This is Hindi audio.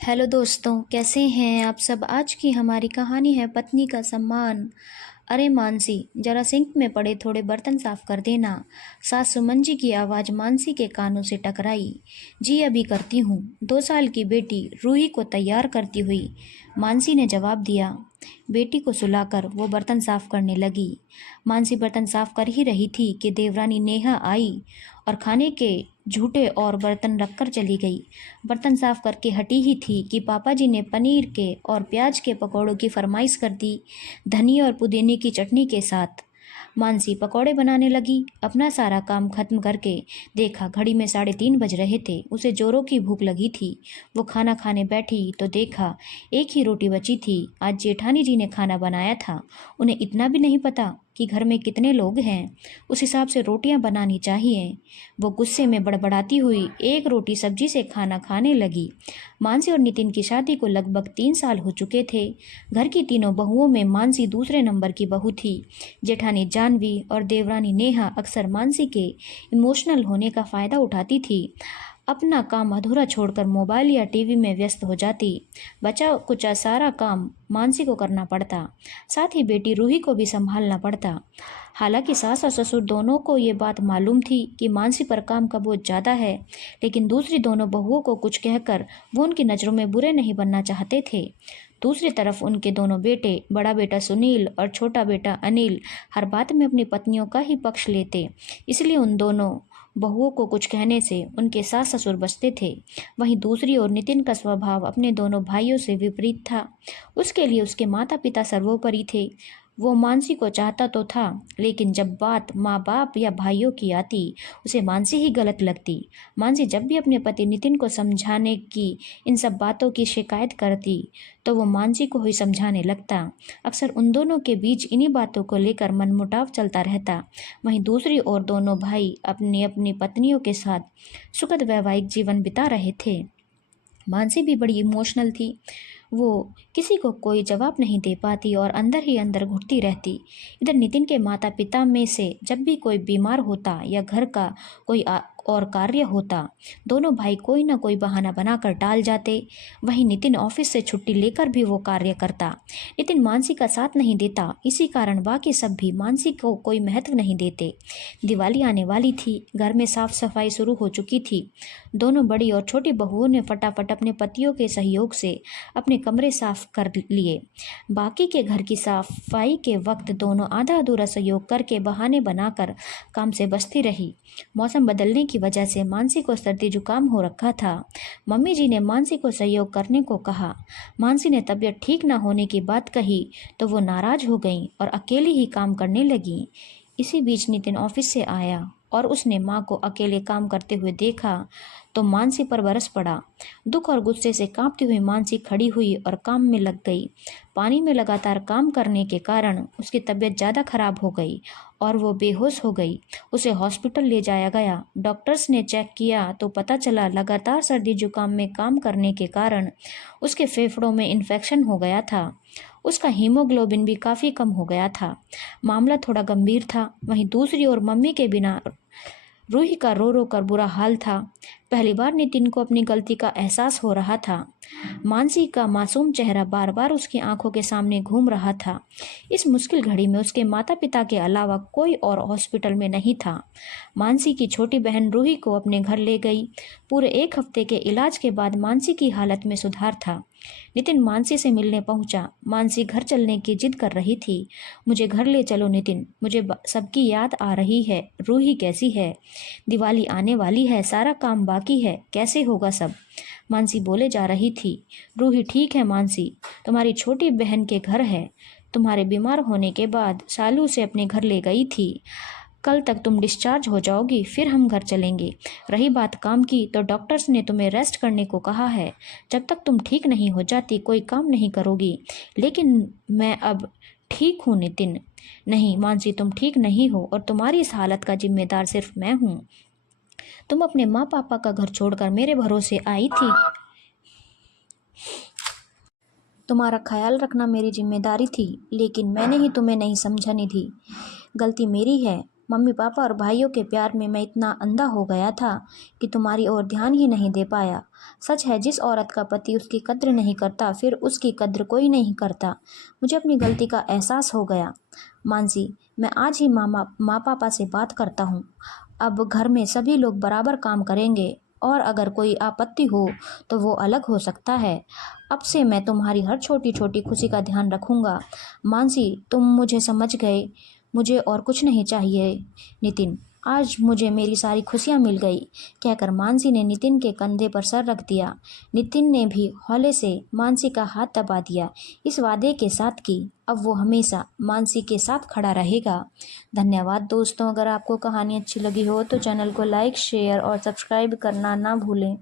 हेलो दोस्तों, कैसे हैं आप सब। आज की हमारी कहानी है पत्नी का सम्मान। अरे मानसी, जरा सिंक में पड़े थोड़े बर्तन साफ कर देना। सास सुमन जी की आवाज़ मानसी के कानों से टकराई। जी अभी करती हूँ। 2 साल की बेटी रूही को तैयार करती हुई मानसी ने जवाब दिया। बेटी को सुलाकर वो बर्तन साफ करने लगी। मानसी बर्तन साफ कर ही रही थी कि देवरानी नेहा आई और खाने के झूठे और बर्तन रखकर चली गई। बर्तन साफ करके हटी ही थी कि पापा जी ने पनीर के और प्याज के पकौड़ों की फरमाइश कर दी, धनिया और पुदीने की चटनी के साथ। मानसी पकौड़े बनाने लगी। अपना सारा काम खत्म करके देखा घड़ी में 3:30 बज रहे थे। उसे जोरों की भूख लगी थी। वो खाना खाने बैठी तो देखा एक ही रोटी बची थी। आज जेठानी जी ने खाना बनाया था। उन्हें इतना भी नहीं पता कि घर में कितने लोग हैं। उस हिसाब से रोटियां बनानी चाहिए। वो गुस्से में बड़बड़ाती हुई एक रोटी सब्जी से खाना खाने लगी। मानसी और नितिन की शादी को लगभग 3 साल हो चुके थे। घर की तीनों बहुओं में मानसी दूसरे नंबर की बहू थी। जेठानी जानवी और देवरानी नेहा अक्सर मानसी के इमोशनल होने का फ़ायदा उठाती थी। अपना काम अधूरा छोड़कर मोबाइल या टीवी में व्यस्त हो जाती। बचा कुचा सारा काम मानसी को करना पड़ता। साथ ही बेटी रूही को भी संभालना पड़ता। हालांकि सास और ससुर दोनों को ये बात मालूम थी कि मानसी पर काम का बोझ ज़्यादा है, लेकिन दूसरी दोनों बहुओं को कुछ कहकर वो उनकी नज़रों में बुरे नहीं बनना चाहते थे। दूसरी तरफ उनके दोनों बेटे, बड़ा बेटा सुनील और छोटा बेटा अनिल, हर बात में अपनी पत्नियों का ही पक्ष लेते। इसलिए उन दोनों बहुओं को कुछ कहने से उनके सास ससुर बचते थे। वहीं दूसरी ओर नितिन का स्वभाव अपने दोनों भाइयों से विपरीत था। उसके लिए उसके माता पिता सर्वोपरि थे। वो मानसी को चाहता तो था, लेकिन जब बात माँ बाप या भाइयों की आती उसे मानसी ही गलत लगती। मानसी जब भी अपने पति नितिन को समझाने की इन सब बातों की शिकायत करती तो वो मानसी को ही समझाने लगता। अक्सर उन दोनों के बीच इन्हीं बातों को लेकर मनमुटाव चलता रहता। वहीं दूसरी ओर दोनों भाई अपनी अपनी पत्नियों के साथ सुखद वैवाहिक जीवन बिता रहे थे। मानसी भी बड़ी इमोशनल थी। वो किसी को कोई जवाब नहीं दे पाती और अंदर ही अंदर घुटती रहती। इधर नितिन के माता पिता में से जब भी कोई बीमार होता या घर का कोई और कार्य होता, दोनों भाई कोई ना कोई बहाना बनाकर टाल जाते। वहीं नितिन ऑफिस से छुट्टी लेकर भी वो कार्य करता। नितिन मानसी का साथ नहीं देता, इसी कारण बाकी सब भी मानसी को कोई महत्व नहीं देते। दिवाली आने वाली थी। घर में साफ सफाई शुरू हो चुकी थी। दोनों बड़ी और छोटी बहुओं ने फटाफट अपने पतियों के सहयोग से अपने कमरे साफ कर लिए। बाकी के घर की सफाई के वक्त दोनों आधा अधूरा सहयोग करके बहाने बनाकर काम से बचती रही। मौसम बदलने की वजह से मानसी को सर्दी जुकाम हो रखा था। मम्मी जी ने मानसी को सहयोग करने को कहा। मानसी ने तबीयत ठीक न होने की बात कही तो वो नाराज हो गई और अकेली ही काम करने लगी। इसी बीच नितिन ऑफिस से आया और उसने माँ को अकेले काम करते हुए देखा तो मानसी पर बरस पड़ा। दुख और गुस्से से कांपती हुई मानसी खड़ी हुई और काम में लग गई। पानी में लगातार काम करने के कारण उसकी तबीयत ज़्यादा खराब हो गई और वो बेहोश हो गई। उसे हॉस्पिटल ले जाया गया। डॉक्टर्स ने चेक किया तो पता चला लगातार सर्दी जुकाम में काम करने के कारण उसके फेफड़ों में इन्फेक्शन हो गया था। उसका हीमोग्लोबिन भी काफ़ी कम हो गया था। मामला थोड़ा गंभीर था। वहीं दूसरी ओर मम्मी के बिना रूही का रो रो कर बुरा हाल था। पहली बार नितिन को अपनी गलती का एहसास हो रहा था। मानसी का मासूम चेहरा बार बार उसकी आंखों के सामने घूम रहा था। इस मुश्किल घड़ी में उसके माता पिता के अलावा कोई और हॉस्पिटल में नहीं था। मानसी की छोटी बहन रूही को अपने घर ले गई। पूरे 1 हफ्ते के इलाज के बाद मानसी की हालत में सुधार था। नितिन मानसी से मिलने पहुंचा। मानसी घर चलने की जिद कर रही थी। मुझे घर ले चलो नितिन, मुझे सबकी याद आ रही है। रूही कैसी है? दिवाली आने वाली है, सारा काम बाकी है, कैसे होगा सब? मानसी बोले जा रही थी। रूही ठीक है मानसी, तुम्हारी छोटी बहन के घर है। तुम्हारे बीमार होने के बाद शालू उसे अपने घर ले गई थी। कल तक तुम डिस्चार्ज हो जाओगी, फिर हम घर चलेंगे। रही बात काम की तो डॉक्टर्स ने तुम्हें रेस्ट करने को कहा है। जब तक तुम ठीक नहीं हो जाती कोई काम नहीं करोगी। लेकिन मैं अब ठीक हूँ नितिन। नहीं मानसी, तुम ठीक नहीं हो और तुम्हारी इस हालत का जिम्मेदार सिर्फ मैं हूँ। तुम अपने माँ पापा का घर छोड़कर मेरे भरोसे आई थी। तुम्हारा ख्याल रखना मेरी जिम्मेदारी थी, लेकिन मैंने ही तुम्हें नहीं समझा निधि। गलती मेरी है। मम्मी पापा और भाइयों के प्यार में मैं इतना अंधा हो गया था कि तुम्हारी ओर ध्यान ही नहीं दे पाया। सच है, जिस औरत का पति उसकी कद्र नहीं करता फिर उसकी कद्र कोई नहीं करता। मुझे अपनी गलती का एहसास हो गया। मानसी, मैं आज ही माँ पापा से बात करता हूँ। अब घर में सभी लोग बराबर काम करेंगे और अगर कोई आपत्ति हो तो वो अलग हो सकता है। अब से मैं तुम्हारी हर छोटी छोटी खुशी का ध्यान रखूंगा। मानसी, तुम मुझे समझ गए, मुझे और कुछ नहीं चाहिए। नितिन, आज मुझे मेरी सारी खुशियाँ मिल गई, कहकर मानसी ने नितिन के कंधे पर सर रख दिया। नितिन ने भी हौले से मानसी का हाथ दबा दिया, इस वादे के साथ कि अब वो हमेशा मानसी के साथ खड़ा रहेगा। धन्यवाद दोस्तों। अगर आपको कहानी अच्छी लगी हो तो चैनल को लाइक, शेयर और सब्सक्राइब करना ना भूलें।